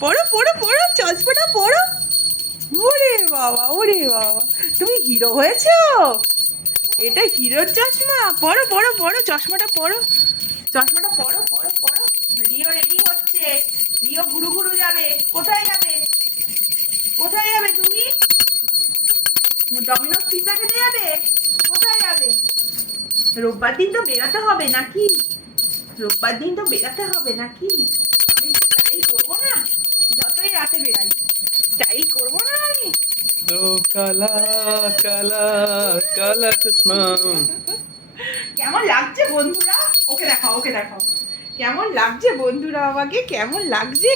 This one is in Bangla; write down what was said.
পড়ো পড়ো পড়ো চশমাটা পড়ো ওরে বাবা ওরে বাবা, তুমি হিরো হয়েছো? এটা হিরোর চশমা। পড়ো পড়ো পড়ো, চশমাটা পড়ো। চশমাটা পড়ো পড়ো পড়ো। রিও রেডি হচ্ছে। রিও ঘুরু ঘুরু যাবে। কোথায় ডমিনোস পিৎজা খেতে যাবে? কোথায় যাবে? রোববার দিন তো বেরাতে হবে নাকি? রোববার দিন তো বেরাতে হবে নাকি? আমি স্টাইল করব না। যতই রাতে বেরাই স্টাইল করব না আমি। কালা কালা কালা চশমা। কেমন লাগছে বন্ধুরা? ওকে দেখাও ওকে দেখাও। কেমন লাগছে বন্ধুরা আমাকে? কেমন লাগছে?